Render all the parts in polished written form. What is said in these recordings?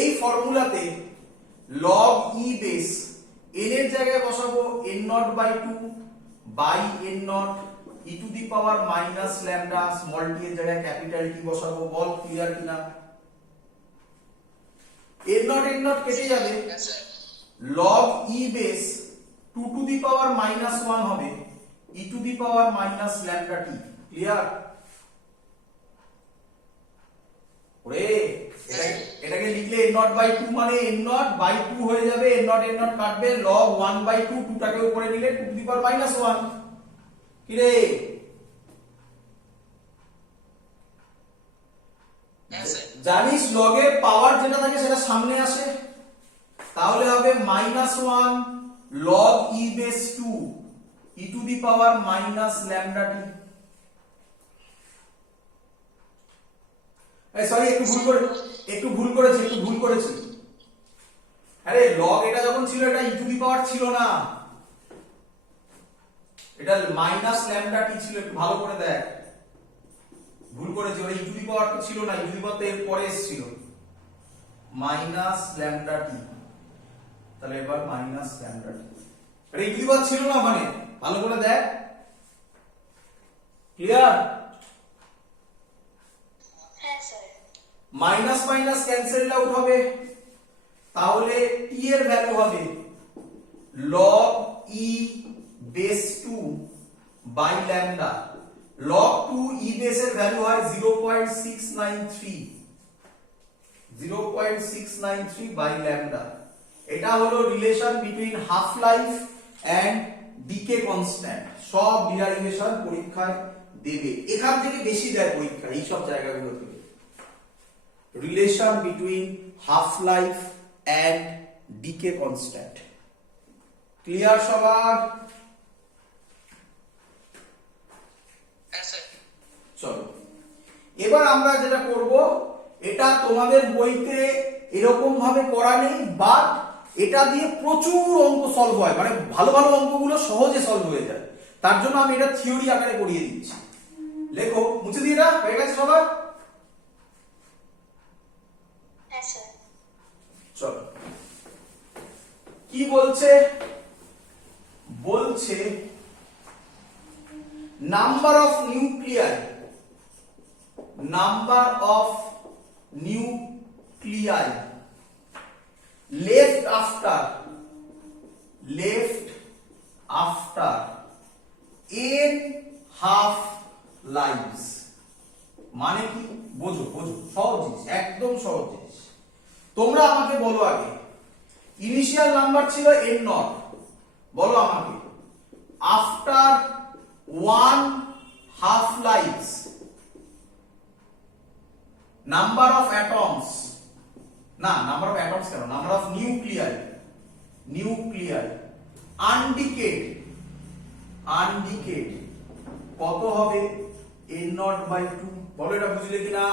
এই ফর্মুলাতে log e base n এর জায়গায় বসাবো n not by 2 by n naught e to the power minus lambda, small t এর জায়গায় ক্যাপিটাল T বসাবো। বল ক্লিয়ার কিনা? n নট কেটে যাবে, log e base 2 to the power minus 1 হবে e to the power minus lambda t। Clear? ওরে এটাকে লিখলে n নট বাই 2 মানে n নট বাই 2 হয়ে যাবে, n নট কাটবে, log 1 বাই 2, 2 টাকে উপরে নিলে 2 টু দি পাওয়ার মাইনাস 1। কি রে? জানিস log এর পাওয়ার যেটা থাকে সেটা সামনে আসে, তাহলে হবে -1 log e base 2 e to the power minus lambda t। Sorry, একটু ভুল করেছি। আরে log এটা যখন ছিল এটা e টু দি পাওয়ার ছিল না, এটা মাইনাস ল্যামডা t ছিল। একটু ভালো করে দেখ, ভুল করেছি, ওটা e টু দি পাওয়ার তো ছিল না, e টু দি পাওয়ার তো এর পরে এসেছিল মাইনাস ল্যামডা t। তাহলে এবার মাইনাস ল্যামডা t, এটা e টু দি পাওয়ার ছিল না ওখানে, ভালো করে দেখ। Clear? Minus minus cancel out হবে, তাহলে t এর ভ্যালু হবে log e base 2 by lambda. log 2 e base এর ভ্যালু হয় 0.693 বাই ল্যামডা। এটা হলো relation between half life and decay constant. সব ডিরাইভেশন পরীক্ষায় দেবে, এখান থেকে বেশি দেয় পরীক্ষা, এই সব জায়গাগুলো থেকে। Relation between half life and decay constant. Clear সবার? চলো এবার আমরা যেটা করব, এটা তোমাদের বইতে এরকম ভাবে করা নেই, বাট এটা দিয়ে প্রচুর অঙ্ক সলভ হয়, মানে ভালো ভালো অঙ্কগুলো সহজে সলভ হয়ে যায়। তার জন্য আমি এটা থিওরি আকারে করিয়ে দিচ্ছি। লেখো, মুছে দিয়ে দাও, হয়ে গেছে সবার? চলো কি বলছে, number of nuclei left after n half lives। মানে কি বোঝো, সহজ জিনিস, একদম সহজ জিনিস। তোমরা আমাকে বলো আগে, ইনিশিয়াল নাম্বার ছিল n নট, বলো আমাকে after 1 half lives number of atoms, না নাম্বার অফ অ্যাটমস কেন, নাম্বার অফ নিউক্লিয়াই আনডিকেড কত হবে? n not by 2। বলো এটা বুঝলে কিনা?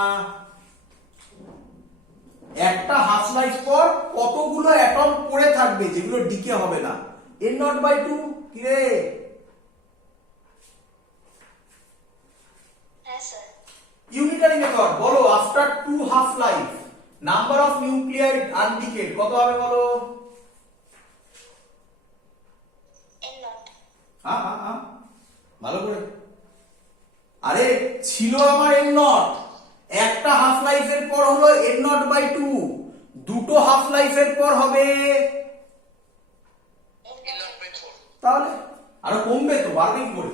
একটা হাফ লাইফ পর কতগুলো অ্যাটম পড়ে থাকবে যেগুলো ডিকে হবে না? n not by 2। কি রে? Unitary method. বলো after 2 half life number of nuclear undecayed কত হবে বলো? হ্যাঁ ভালো করে। আরে ছিল আমার n নট, একটা হাফ লাইফের পর হলো n নট বাই 2, দুটো হাফ লাইফের পর হবে তাহলে আরো কমবে তো, বাড়বে কি করে?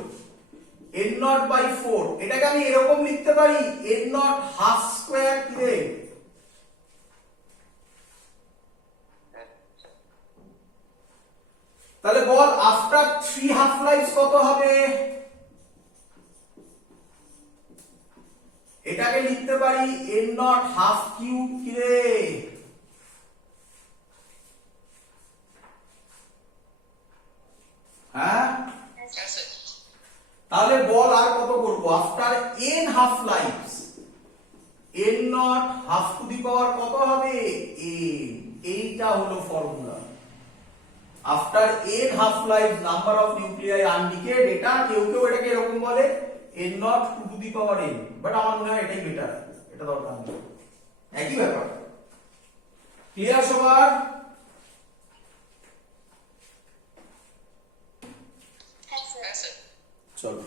n not by 4। এটাকে আমি এরকম লিখতে পারি n নট হাফ স্কয়ার। কি রে? তাহলে বল আফটার 3 হাফ লাইফ কত হবে? এটাকে লিখতে পারি n নট হাফ কিউব। কি রে? হ্যাঁ, তাহলে বল আর কত করব? After n half lifes n nought half to the power কত হবে? n। এইটা হলো formula. After n half life number of nuclei undecayed. এটা কেউ এটাকে এরকম বলে n nought to the power n, but আমার মনে হয় এটাই বেটার, এটা দরকার নেই, একই ব্যাপার। ক্লিয়ার সবার? চলো,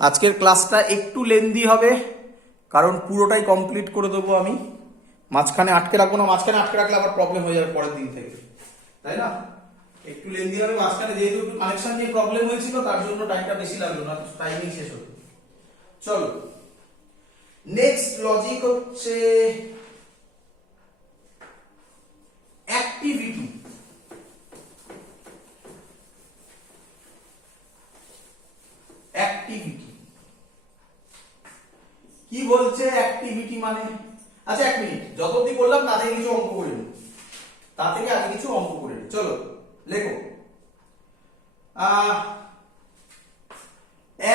আজকের ক্লাসটা একটু লেন্দি হবে, কারণ পুরোটাই কমপ্লিট করে দেবো আমি। মাঝখানে আটকে রাখবো না, মাঝখানে আটকে রাখলে আবার প্রবলেম হয়ে যাবে পরের দিন থেকে, তাই না? একটু লেন্দি হবে, মাঝখানে যেহেতু একটু কানেকশন নিয়ে প্রবলেম হয়েছিল তার জন্য টাইমটা বেশি লাগলো না, টাইমিং শেষ হলো। চলো, নেক্সট লজিক হচ্ছে অ্যাক্টিভিটি। অ্যাক্টিভিটি কি বলছে? অ্যাক্টিভিটি মানে, আচ্ছা এক মিনিট, যতদি বললাম তা থেকে কিছু অঙ্ক করে নিই, তা থেকে আগে কিছু অঙ্ক করে নিই। চলো লেখো,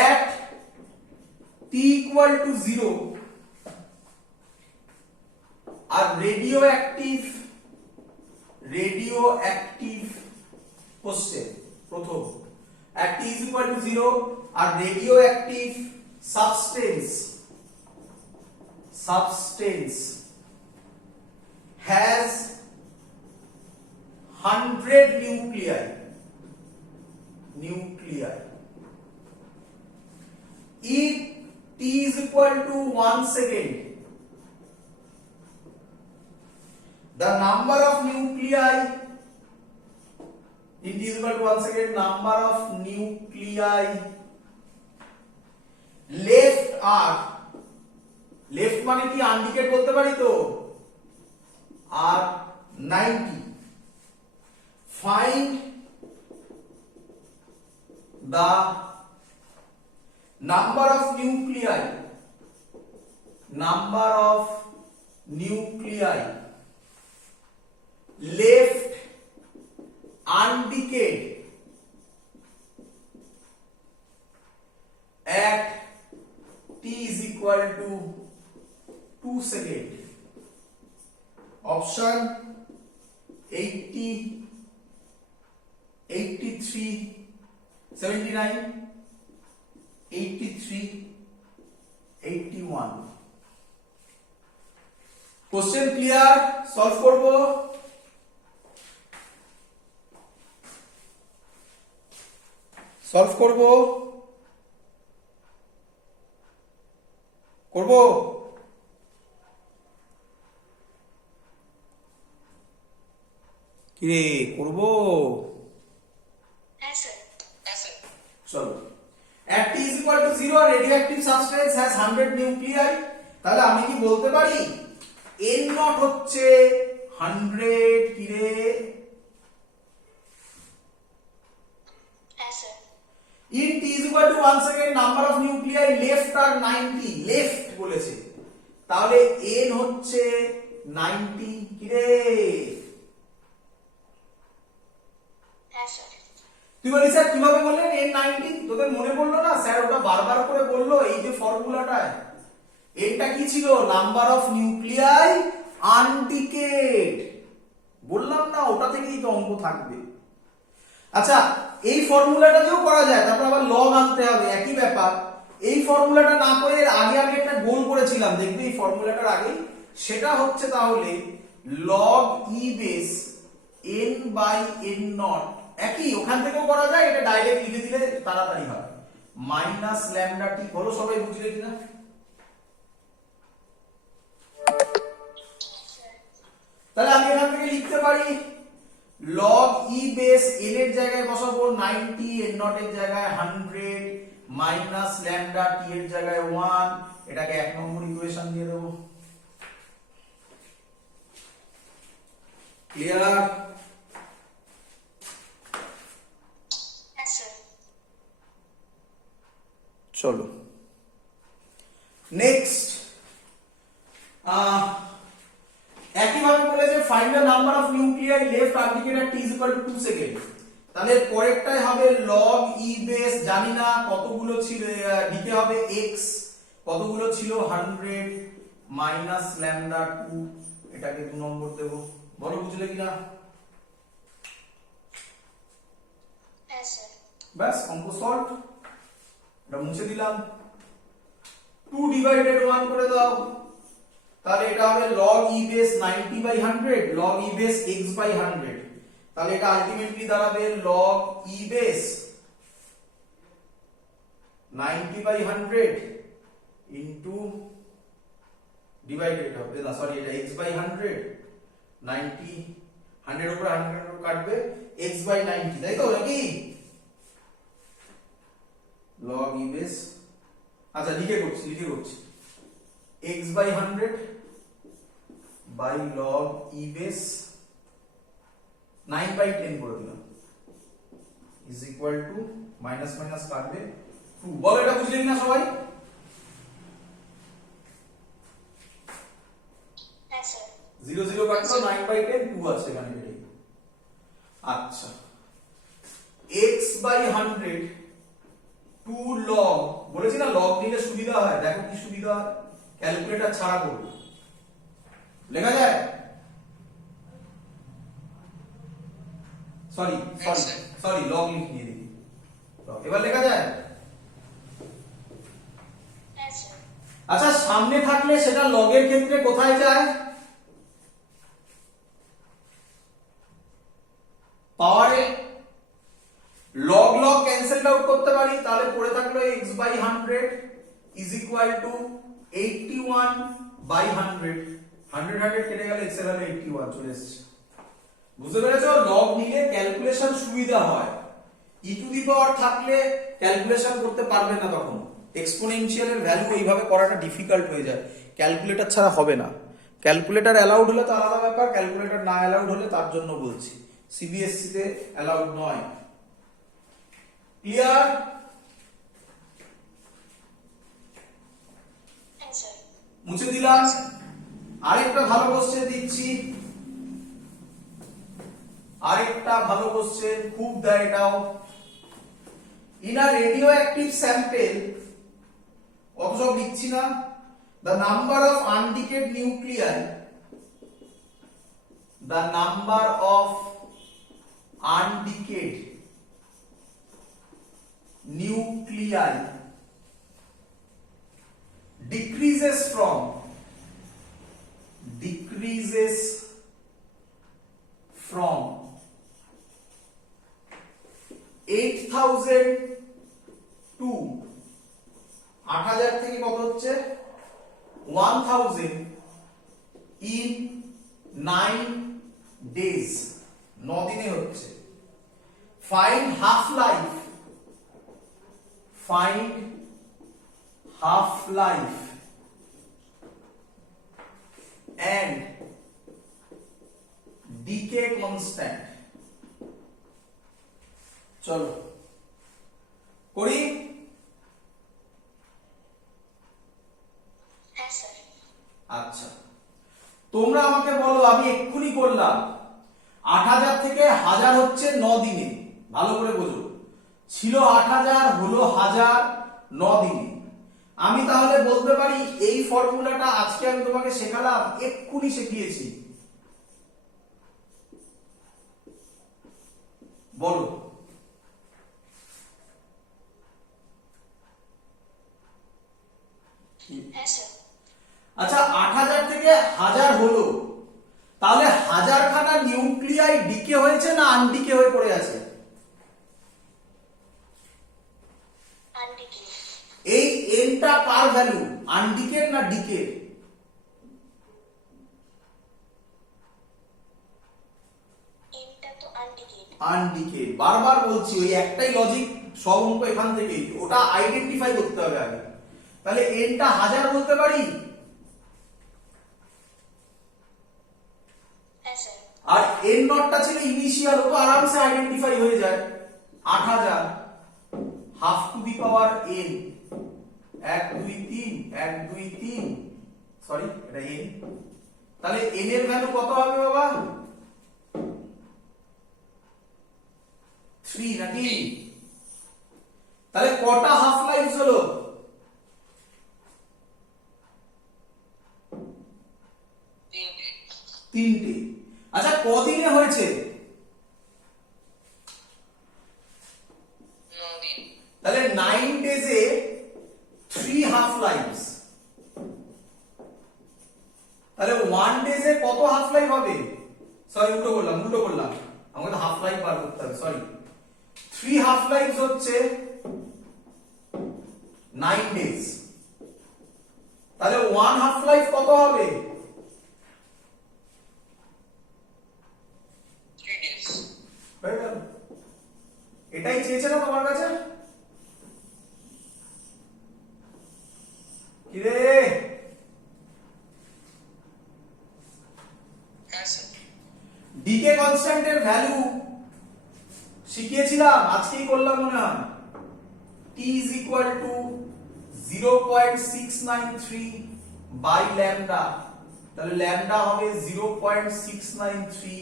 at t equal to 0 R radioactive হচ্ছে প্রথম, at t is equal to 0 R radioactive substance has 100 nuclei if t is equal to 1 second, the number of nuclei in t is equal to 1 second, number of nuclei left are, left মানে কি আনডিকেট বলতে পারি তো, আর 90. Find the number of nuclei left undecayed at t is equal to 2 seconds. Option 80, 83, 79, 83, 81. Question clear? Solve করব। কিরে করব? চলো, at t is equal to 0 radioactive substance has 100 nuclei, তাহলে আমি কি বলতে পারি n নট হচ্ছে 100? কিরে in t is equal to 1 second number of nuclei left are 90, left বলেছে, তাহলে n হচ্ছে 90. কিরে তুই বলি স্যার কিভাবে বললেন n90? তোদের মনে পড়লো না? স্যার ওটা বারবার করে বললো, এই যে ফর্মুলাটায় এটা কি ছিল? Number of nuclei undecayed. বললাম না, ওটা থেকেই তো অঙ্ক থাকবে। আচ্ছা, এই ফর্মুলাটা দিয়েও করা যায়, তারপর আবার লগ আনতে হবে, একই ব্যাপার। এই ফর্মুলাটা না করে আগে একটা গোল করেছিলাম, দেখবে এই ফর্মুলাটার আগে, সেটা হচ্ছে তাহলে log e base n by n naught. একই, ওখান থেকেও করা যায়, এটা ডাইরেক্ট লিখে দিলে তাড়াতাড়ি হবে, মাইনাস ল্যামডা টি। বলো সবাই বুঝলে কিনা? তাহলে আমি এখান থেকে লিখতে পারি log e বেস n এর জায়গায় বসাবো 90, n নট এর জায়গায় 100, মাইনাস ল্যামডা t এর জায়গায় 1, এটাকে 1 নম্বর ইকুয়েশন দিয়ে দেব। ক্লিয়ার? চলো নেক্সট, একইভাবে বলেছে find the number of nuclei left undecayed at t is equal to 2 second. তাহলে পরেরটাই হবে log e বেস, জানি না কতগুলো ছিল, ডিকে হবে x, কতগুলো ছিল 100, মাইনাস ল্যামডা 2, এটাকে 2 নম্বর দেব। বলো বুঝলে কিনা? ব্যাস, অঙ্ক সলভ। এটা মুছে দিলাম, 2 ডিভাইডেড 1 করে দাও, তাহলে এটা হবে log e base 90 by 100 log e base x by 100, তাহলে এটা আলটিমেটলি দাঁড়াবে log e base 90 by 100 into divided হবে, না সরি এটা x বাই 100, 90 100 উপর 100 কাটবে x বাই 90, তাই তো নাকি log e base, আচ্ছা লিখে করছি x by 100 by log e base 9 by 10 করে দিলাম is equal to minus minus কাটবে 2। বলো এটা বুঝলেন না সবাই? হ্যাঁ স্যার। 0 0 কাটলো 9 বাই 10 2 আছে এখানে এটাই। আচ্ছা x বাই 100 2 log, বলেছি না log নিলে সুবিধা হয়, দেখো কি সুবিধা হয়, ক্যালকুলেটর ছাড়া করব, লেখা যায়, সরি log লিখিয়ে দিই, এবার লেখা যায়। হ্যাঁ স্যার। আচ্ছা সামনে থাকলে সেটা log এর ক্ষেত্রে কোথায় যায়, পাওয়ারে log ক্যান্সেল আউট করতে পারি, তাহলে পড়ে থাকলো x by 100 is equal to 81 by 100, 100 কেটে গেলে x এর ভ্যালু 81 চলে এসেছে। বুঝতে পেরেছো? log নিলে ক্যালকুলেশন সুবিধা হয়, e টু দি পাওয়ার থাকলে ক্যালকুলেশন করতে পারবে না, তখন এক্সপোনেনশিয়াল এর ভ্যালু এইভাবে করাটা ডিফিকাল্ট হয়ে যায়, ক্যালকুলেটর ছাড়া হবে না। ক্যালকুলেটর অ্যালাউড হলে তো আলাদা ব্যাপার, ক্যালকুলেটর না অ্যালাউড হলে তার জন্য বলছি, সিবিএসসি তে অ্যালাউড নয়। ক্লিয়ার? হ্যাঁ স্যার। মুছে দিলাম। আরেকটা ভালো কোশ্চেন দিচ্ছি, আরেকটা ভালো কোশ্চেন, খুব দেয় এটাও। ইন আ রেডিওঅ্যাক্টিভ স্যাম্পল, অত সব লিখছি না, the number of undecayed nuclei, the number of undecayed nuclei decreases from 8000 to 8000 থেকে কত হচ্ছে 1000 in 9 days, 9 দিনে হচ্ছে। find half life and decay constant। চলো করি। হ্যাঁ স্যার। আচ্ছা তোমরা আমাকে বলো, আমি এক্ষুনি করলাম 8000 থেকে 1000 হচ্ছে 9 দিনে, ভালো করে বোঝো, ছিল 8000 হলো 1000 9 দিনে। আমি তাহলে বলতে পারি এই ফর্মুলাটা আজকে আমি তোমাকে শেখালাম, এক্ষুনি শিখিয়েছি, বলো। হ্যাঁ স্যার। আচ্ছা 8000 থেকে 1000 হলো, তাহলে 1000 খানা নিউক্লিয়াই ডিকে হয়েছে না আনডিকে হয়ে পড়ে আছে? আনডিকে। এই এনটা কার ভ্যালু, আনডিকে না ডিকে? এনটা তো আনডিকে। আনডিকে, বারবার বলছি ওই একটাই লজিক, সব অঙ্ক এখান থেকেই, ওটা আইডেন্টিফাই করতে হবে আগে। তাহলে এনটা 1000 বলতে পারি, হ্যাঁ স্যার। আর এন নটটা ছিল ইনিশিয়াল, ও তো আরামসে আইডেন্টিফাই হয়ে যায়। 8000 half to the power N, 1 2 3 1 2 3, sorry এটা এন, তাহলে এন এর ভ্যালু কত হবে বাবা? 3 নাকি? তাহলে কটা হাফ লাইফ হলো? 3টে। আচ্ছা কদিনে হয়েছে? 9 দিন। তাহলে 9 ডেজে 3 হাফ লাইফস, তাহলে 1 ডেজে কত হাফ লাইফ হবে? সরি উল্টো করলাম আমাকে তো হাফ লাইফ বার করতে হবে, সরি। 3 হাফ লাইফ হচ্ছে 9 ডেজ। তাহলে 1 হাফ লাইফ কত হবে? 3 days. হয়ে গেল। এটাই চেয়েছে না তোমার কাছে? কি রে? হ্যাঁ স্যার। ডিকে কনস্ট্যান্টের ভ্যালু শিখিয়েছিলাম, আজকেই করলাম মনে হয়। t is equal to 0.693 by lambda, তাহলে ল্যামডা হবে 0.693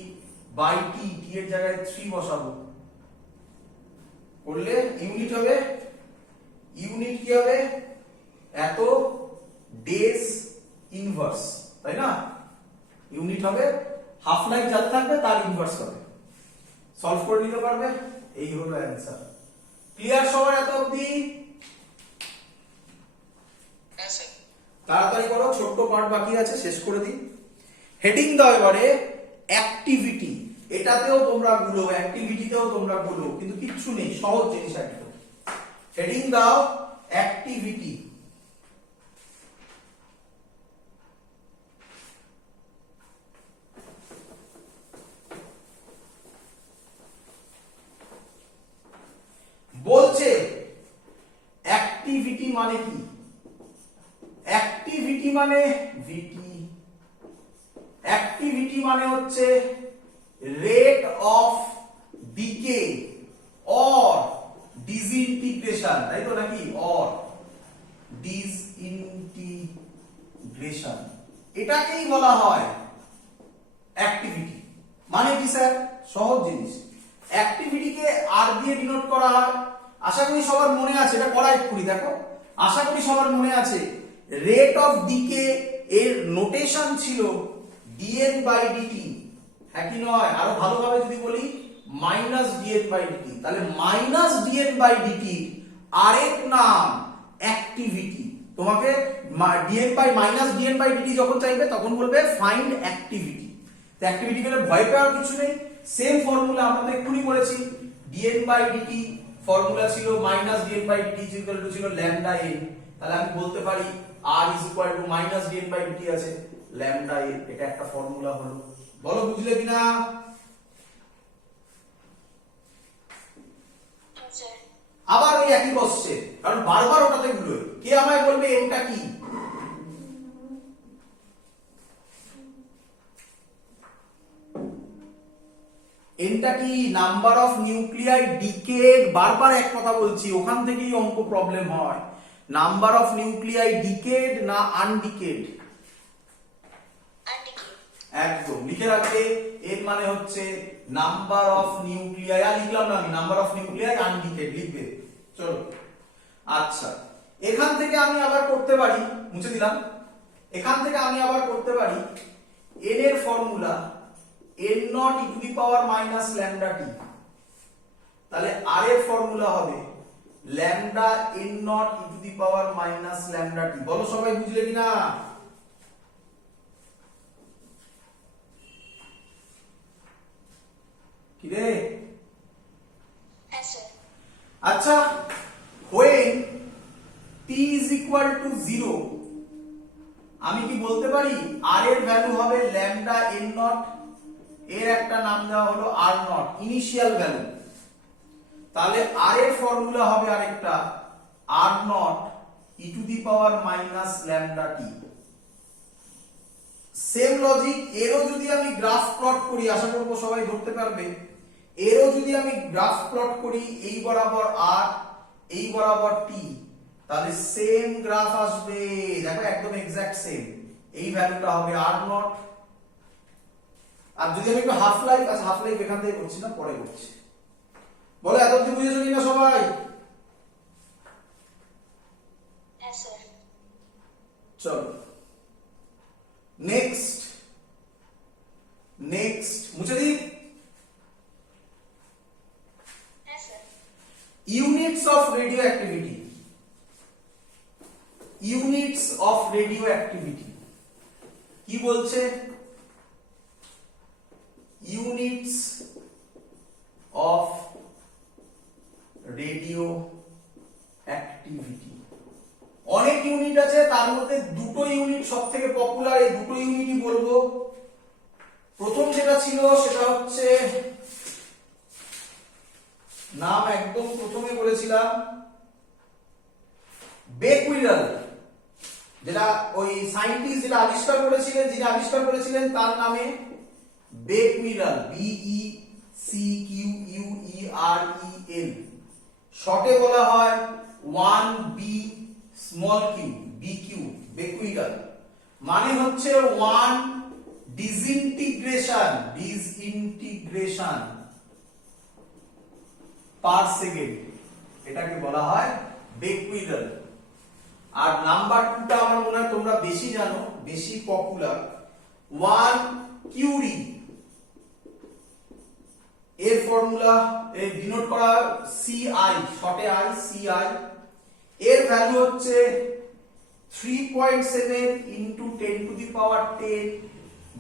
by t, t এর জায়গায় 3 বসাবো, করলে ইউনিট হবে, ইউনিট কি হবে? এত ডেজ ইনভার্স, তাই না? ইউনিট হবে হাফ লাইফ যা থাকবে তার ইনভার্স হবে। সলভ করে নিতে পারবে, এই হলো অ্যানসার। ক্লিয়ার সবার এত অবধি? হ্যাঁ স্যার। তাড়াতাড়ি করো, ছোট্ট পার্ট বাকি আছে, শেষ করে দিই। হেডিং দাও এবারে অ্যাক্টিভিটি। এটাতেও তোমরা গুলো, অ্যাক্টিভিটিতেও তোমরা গুলো, কিন্তু কিচ্ছু নেই, সহজ জিনিস একদম। হেডিং দাও অ্যাক্টিভিটি। বলছে অ্যাক্টিভিটি মানে কি? অ্যাক্টিভিটি মানে ভিটি। অ্যাক্টিভিটি মানে হচ্ছে rate of decay or disintegration, তাই তো নাকি? অর ডিসইন্টিগ্রেশন, এটাকেই বলা হয় অ্যাক্টিভিটি। মানে কি স্যার? সহজ জিনিস। অ্যাক্টিভিটিকে আর দিয়ে ডিনোট করা হয়, আশা করি সবার মনে আছে, এটা করা এক্ষুনি দেখো, আশা করি সবার মনে আছে। রেট অফ ডিকে এর নোটেশন ছিল dn বাই dt, হ্যাঁ কি নয়? আরো ভালোভাবে যদি বলি মাইনাস dn বাই dt, তাহলে মাইনাস dn বাই dt আরেক নাম অ্যাক্টিভিটি। তোমাকে dn by minus dn by dt যখন চাইবে তখন বলবে ফাইন্ড অ্যাক্টিভিটি। তো অ্যাক্টিভিটি গেলে ভয় পাওয়ার কিছু নেই, সেম ফর্মুলা আমরা তো এক্ষুনি করেছি। dn বাই dt ফর্মুলা ছিল minus dn by dt equal to ছিল ল্যামডা n, তাহলে আমি বলতে পারি r is equal to minus dn by dt আছে ল্যামডা n, এটা একটা ফর্মুলা হলো। বলো বুঝলে কিনা? হ্যাঁ স্যার। আবার ওই একই বসছে, কারণ বারবার ওটাতে গুলোই। কে আমায় বলবে এটা কি? এনটা কি? Number of nuclei decade. বারবার এক কথা বলছি, ওখান থেকেই অঙ্ক প্রবলেম হয়। নাম্বার অফ নিউক্লিয়াই ডিকেড না আনডিকেড? আন্টিকে। একদম লিখে রাখবে, এর মানে হচ্ছে নাম্বার অফ নিউক্লিয়াই। আর লিখলাম না আমি, নাম্বার অফ নিউক্লিয়াই আনডিকেড লিখবে। চলো, আচ্ছা, এখান থেকে আমি আবার করতে পারি, মুছে দিলাম, এখান থেকে আমি আবার করতে পারি n এর formula n nought e to the power minus lambda t, তাহলে r এর ফর্মুলা হবে lambda n nought e to the power minus lambda t. বলো সবাই বুঝলে কিনা? কি রে? হ্যাঁ স্যার। আচ্ছা, when t is equal to 0 আমি কি বলতে পারি r এর ভ্যালু হবে ল্যামডা n নট, এর একটা নাম দেওয়া হলো r নট, ইনিশিয়াল ভ্যালু। তাহলে r এর ফর্মুলা হবে আরেকটা r not e to the power minus lambda T. Same logic, এরও যদি আমি গ্রাফ প্লট করি, আশা করবো সবাই ধরতে পারবে, এরও যদি আমি গ্রাফ প্লট করি এই বরাবর r, এই বরাবর t, তাহলে সেম গ্রাফ আসবে, দেখো একদম এক্সাক্ট সেম। এই ভ্যালুটা হবে r নট। আর যদি আমি একটু হাফ লাইফ, আচ্ছা হাফ লাইফ এখান থেকে করছি না, পরে করছি। বলো এত অবধি বুঝেছো কিনা সবাই? হ্যাঁ স্যার। চলো নেক্সট, নেক্সট মুছে দিই। হ্যাঁ sir. Units of radio activity. Units of radio activity কি বলছে ইউনিটস অফ রেডিও অ্যাক্টিভিটি। অনেক ইউনিট আছে, তার মধ্যে দুটো ইউনিট সব থেকে পপুলার, এই দুটো ইউনিটই বলবো। প্রথম যেটা ছিল সেটা হচ্ছে, নাম একদম প্রথমে বলেছিলাম, বেকুইরাল, যেটা ওই সায়েন্টিস্ট যেটা আবিষ্কার করেছিলেন, যিনি আবিষ্কার করেছিলেন তার নামে বেকুইরাল, BECQUEREL, শর্টে বলা হয় 1B স্মল কিউ, BQ, বেকুইরাল। মানে হচ্ছে 1 ডিসইন্টিগ্রেশন পার সেকেন্ড, এটাকে বলা হয় বেকুইরাল। আর নাম্বার 2টা আমার মনে হয় তোমরা বেশি জানো, বেশি পপুলার, 1 কিউরি। এর ফর্মুলা ডিনোট করা CI, শর্টে I, CI। এর ভ্যালু হচ্ছে 3.7 into 10 to the power 10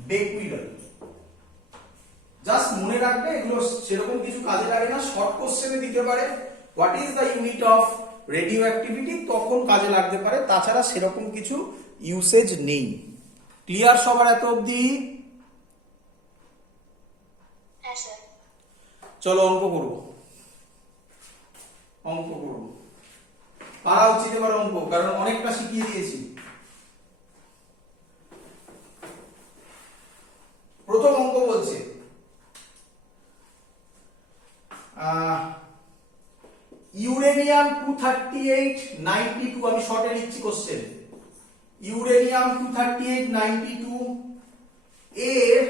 becquerel. Just মনে রাখবে, এগুলো সেরকম কিছু কাজে লাগে না, শর্ট কোশ্চেনে দিতে পারে what is the unit of radio activity, তখন কাজে লাগতে পারে, তাছাড়া সেরকম কিছু ইউসেজ নেই। ক্লিয়ার সবার এত অবধি? হ্যাঁ স্যার। চলো অঙ্ক করব, পারা উচিত এবার অঙ্ক, কারণ অনেকটা শিখিয়ে দিয়েছি। প্রথম অঙ্ক বলছে ইউরেনিয়াম 23892, আমি শর্টে লিখছি কোশ্চেন, ইউরেনিয়াম 23892 এর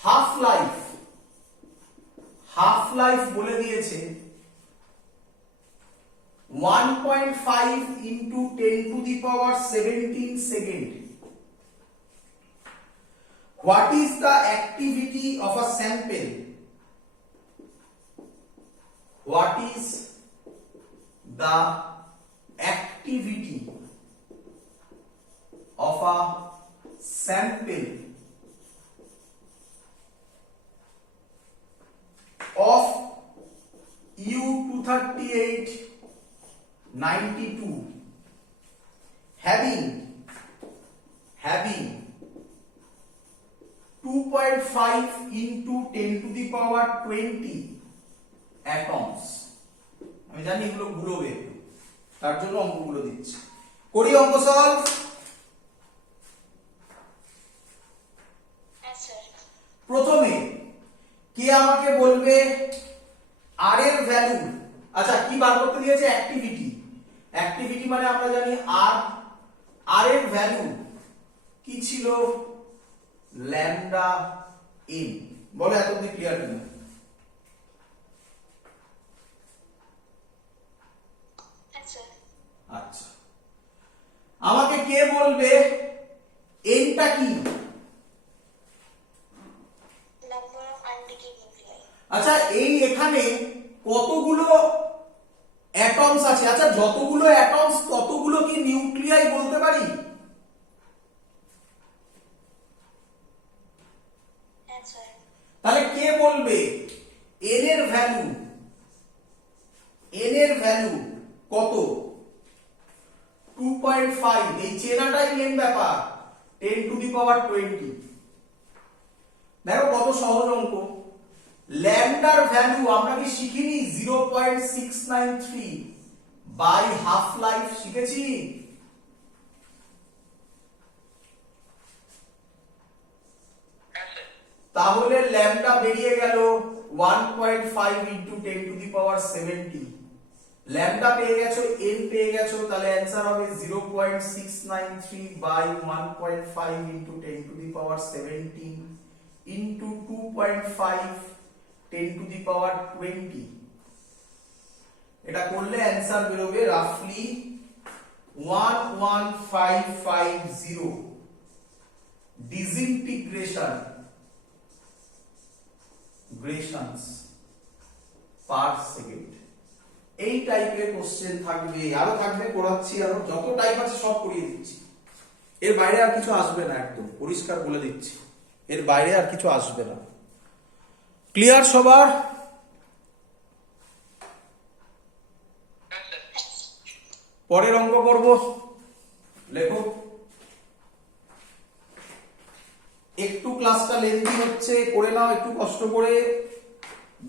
হাফ লাইফ বলে দিয়েছে 1.5 into 10 to the power 17 second. What is the activity of a sample? What is the activity of a sample of U23892 having 2.5 into 10 to the power 20 atoms? আমি জানি এগুলো গুলোবে, তার জন্য অঙ্কগুলো দিচ্ছি। করি অঙ্ক সলভ। হ্যাঁ স্যার। প্রথমে কে আমাকে বলবে আর এর ভ্যালু, আচ্ছা কি বার করতে দিয়েছে? অ্যাক্টিভিটি মানে আমরা জানি আর এর ভ্যালু কি ছিল? Lambda N. বলো এত অবধি ক্লিয়ার কিনা? হ্যাঁ স্যার। আচ্ছা, আমাকে কে বলবে এনটা কি? Number of undecayed nuclei. আচ্ছা, এই এখানে কতগুলো অ্যাটমস আছে? আচ্ছা, যতগুলো অ্যাটমস ততগুলো কি নিউক্লিয়াই বলতে পারি? হ্যাঁ স্যার। তাহলে কে বলবে এন এর ভ্যালু কত? 2.5। এই চেনাটাই মেন ব্যাপার, 10 টু দি পাওয়ার 20। দেখো কত সহজ অঙ্ক। ল্যামডার ভ্যালু আমরা কি শিখিনি? 0.693 বাই হাফ লাইফ শিখেছি। তাহলে ল্যামডা বেরিয়ে গেল 1.5 into 10 to the power 70। Lambda পেয়ে গেছো, এন পেয়ে গেছো, তাহলে অ্যানসার হবে 0.693 by 1.5 into 10 to the power 17 into 2.5 10 to the power 20। এটা করলে অ্যানসার বেরোবে রাফলি 11550 ডিসইন্টিগ্রেশনস পার সেকেন্ড। এই টাইপের কোশ্চেন থাকবে, আরো থাকবে, পড়াচ্ছি আরো, যত টাইপ আছে সব পড়িয়ে দিচ্ছি। এর বাইরে আর কিছু আসবে না, একদম পরিষ্কার বলে দিচ্ছি, এর বাইরে আর কিছু আসবে না। ক্লিয়ার সবার? পরের অঙ্ক করব, লেখো। একটু ক্লাসটা লেন্থি হচ্ছে, করে নাও একটু কষ্ট করে,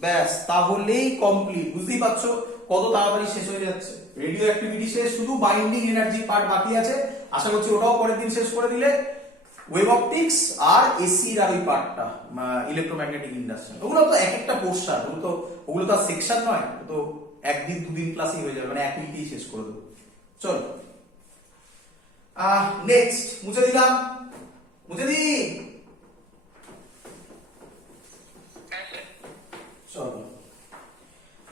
ব্যাস তাহলেই কমপ্লিট। বুঝতেই পারছো কত তাড়াতাড়ি শেষ হয়ে যাচ্ছে। রেডিও অ্যাক্টিভিটি শেষ, শুধু বাইন্ডিং এনার্জি পার্ট বাকি আছে। আশা করছি ওটাও পরের দিন শেষ করে দিলে। ওয়েভ অপটিক্স আর এসির আর ওই পার্টটা ইলেকট্রোম্যাগনেটিক ইন্ডাকশন, ওগুলো তো এক একটা পোর্শন, ওগুলো তো সেকশন নয়, তো একদিন দুদিন ক্লাসই হয়ে যাবে, মানে এক উইকেই শেষ করে দেবো। চলো নেক্সট, মুছে দিলাম, মুছে দি। চলো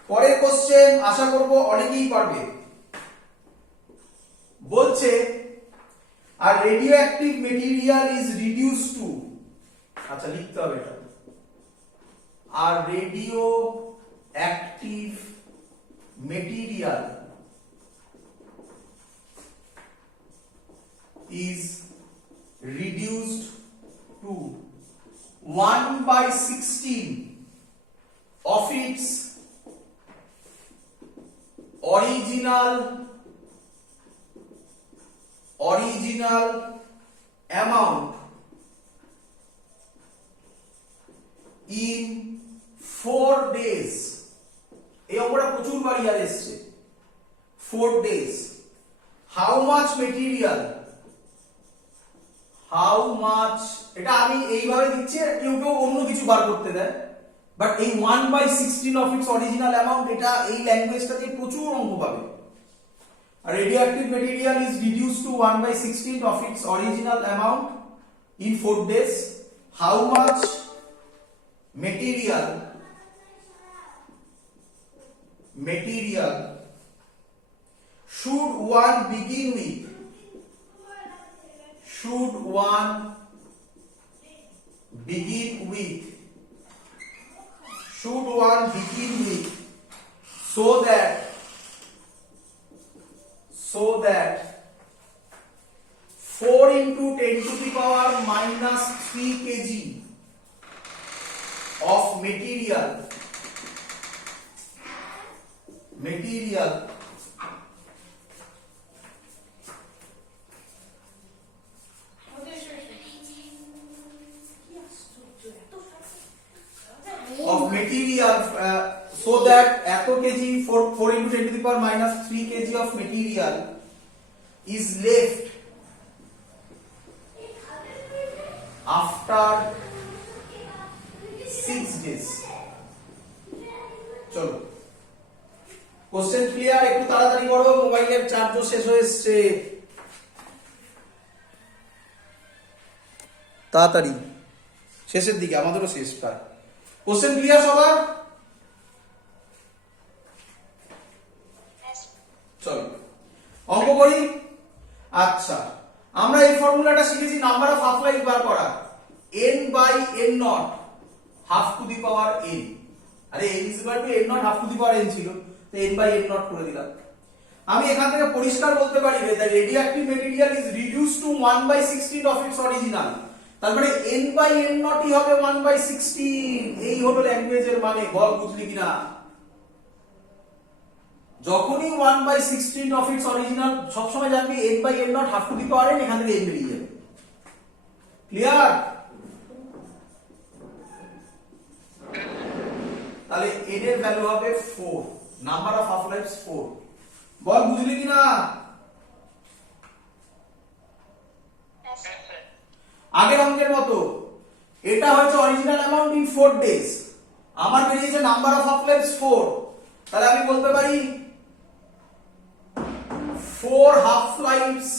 পরের কোশ্চেন, আশা করব অনেকেই পারবে। বলছে আর radioactive material is reduce to, আচ্ছা লিখতে হবে এটা, আর radioactive material is reduced to 1/16 of its original amount in 4 days। এই অঙ্কটা প্রচুর বাড়ি আর এসছে। 4 days, how much material, how much, এটা আমি এইভাবে দিচ্ছি, কেউ কেউ অন্য কিছু বার করতে দেয়, বাট এই 1/16 অফ ইটস অরিজিনাল অ্যামাউন্ট, এটা এই ল্যাঙ্গুয়েজটা দিয়ে প্রচুর অঙ্ক পাবে। Radioactive material is reduce two 1/16 of its original amount in 4 days, how much material should one begin with, should one begin with so that 4 into 10 to the power minus 3 kg of material so that এত KG 4 into 10 to the power minus 3 kg of material is left after 6 days। চলো question clear? একটু তাড়াতাড়ি করো, মোবাইলের চার্জও শেষ হয়ে এসছে, তাড়াতাড়ি, শেষের দিকে, আমাদেরও শেষ প্রায়। কোশ্চেন ক্লিয়ার সবার? চলো অঙ্ক করি। আচ্ছা, আমরা এই ফর্মুলাটা শিখেছি নাম্বার অফ হাফ লাইফ বার করা, n/n0 half to the power n। আরে n n half to the power n ছিল, তো n/n0 করে দিলাম। আমি এখান থেকে পরিষ্কার বলতে পারি যে radioactive material is reduce two 1/16 of its original, তার মানে n/n0 ই হবে 1/16। এই হলো ল্যাঙ্গুয়েজের মানে, বল বুঝলি কিনা? যখনই 1/16 অফ ইটস অরিজিনাল, সবসময় জানবি n/n0 half to the power n, এখান থেকে n বেরিয়ে যাবে। ক্লিয়ার? তাহলে n এর ভ্যালু হবে 4, নাম্বার অফ হাফ লাইফস 4। বল বুঝলি কিনা? আগের অঙ্কের মতো এটা হচ্ছে অরিজিনাল অ্যামাউন্ট ইন 4 days, আমার বেরিয়েছে নাম্বার অফ হাফ লাইফস 4, তাহলে আমি বলতে পারি 4 হাফ লাইফস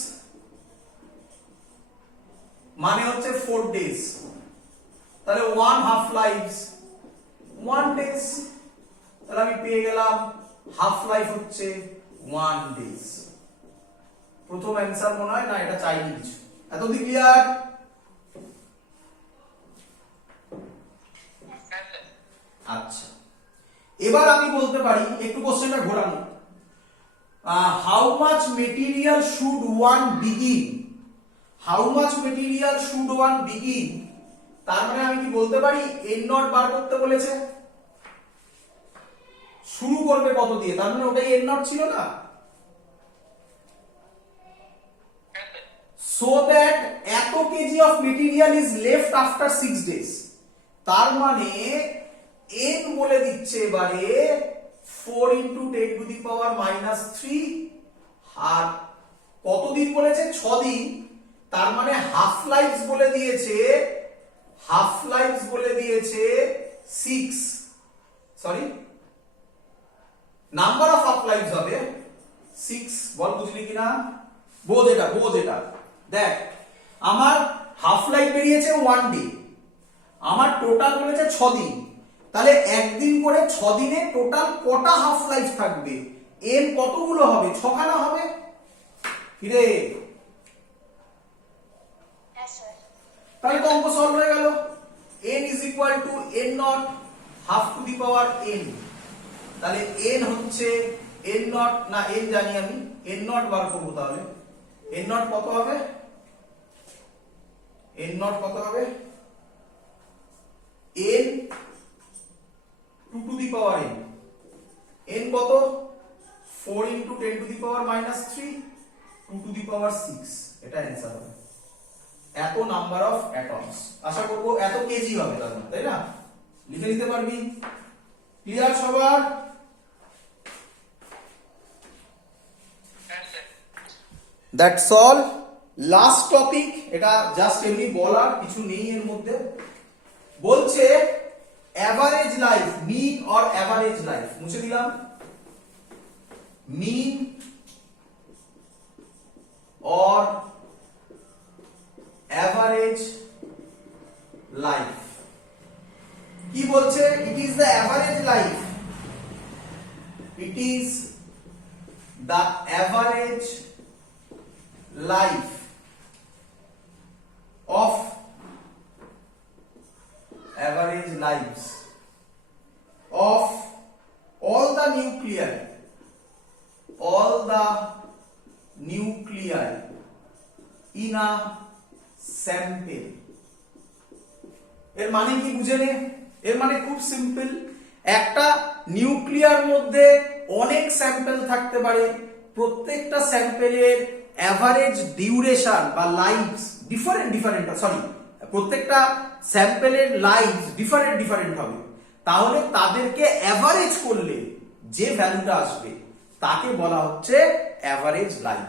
মানে হচ্ছে 4 days, তাহলে 1 হাফ লাইফস 1 days, তাহলে আমি পেয়ে গেলাম হাফ লাইফ হচ্ছে 1 days। প্রথম অ্যানসার মনে হয় না, এটা চাইনি কিছু। এতদিন ক্লিয়ার? আচ্ছা, এবার আমি বলতে পারি, একটু কোশ্চেনটা ঘোরানো, how much material should one begin, how much material should one begin, তার মানে আমি কি বলতে পারি এন নট বার করতে বলেছে, শুরু করবে কত দিয়ে, তার মানে ওটাই এন নট ছিল না। so that এত KG of material is left after 6 days, তার মানে n বলে দিচ্ছে এবারে 4 into 10 to the power minus 3, আর কতদিন বলেছে 6 দিন, তার মানে হাফ লাইফস বলে দিয়েছে, হাফ লাইফস বলে দিয়েছে 6, sorry number of half lives হবে 6, বল বুঝলি কিনা, বোঝ এটা দেখ, আমার হাফ লাইফ বেরিয়েছে 1 ডে, আমার টোটাল বলেছে 6 দিন, তাহলে একদিন করে 6 দিনে টোটাল কটা হাফ লাইফ থাকবে, এন কতগুলো হবে, 6 খানা হবে কিরে, হ্যাঁ স্যার। তাহলে তো অঙ্ক সলভ হয়ে গেল, n is equal to n not half to the power n, তাহলে n হচ্ছে n not না n জানি আমি, n not বার করব, তাহলে n not কত হবে, n not কত হবে, n 2 to the power n, n কত 4 into 10 to the power minus 3 2 to the power 6, এটা অ্যানসার হবে। এত নাম্বার অফ অ্যাটমস, আশা করব এত কেজি হবে তার মানে, তাই না, লিখে নিতে পারবি, ক্লিয়ার সবার? দ্যাটস অল, লাস্ট টপিক, এটা জাস্ট এমনি বলার কিছু নেই এর মধ্যে, বলছে average life, mean or average life, মুছে দিলাম, মিন অর অ্যাভারেজ লাইফ, কি বলছে, it is the average life, it is the average life of average lives of all the nuclei in a sample, এর মানে কি বুঝে নে, এর মানে খুব সিম্পল, একটা নিউক্লিয়ার মধ্যে অনেক স্যাম্পল থাকতে পারে, প্রত্যেকটা স্যাম্পলের অ্যাভারেজ ডিউরেশন বা লাইফস ডিফারেন্ট সরি প্রত্যেকটা স্যাম্পলের লাইফস ডিফারেন্ট হবে, তাহলে তাদেরকে অ্যাভারেজ করলে যে ভ্যালুটা আসবে তাকে বলা হচ্ছে অ্যাভারেজ লাইফ।